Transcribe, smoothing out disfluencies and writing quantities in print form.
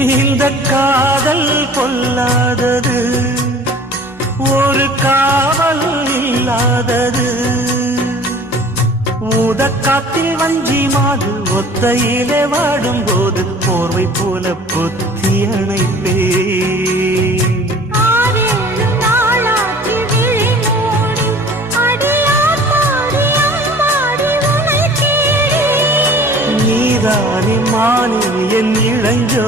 இந்த காதல் பொல்லாதது, ஒரு காவல் இல்லாதது. ஊதக்காத்தில் வஞ்சி மாது ஒத்தையிலே வாடும்போது போர்வை போல பொத்தி அணைப்பே. நீதானி மானி என் இளஞ்சோ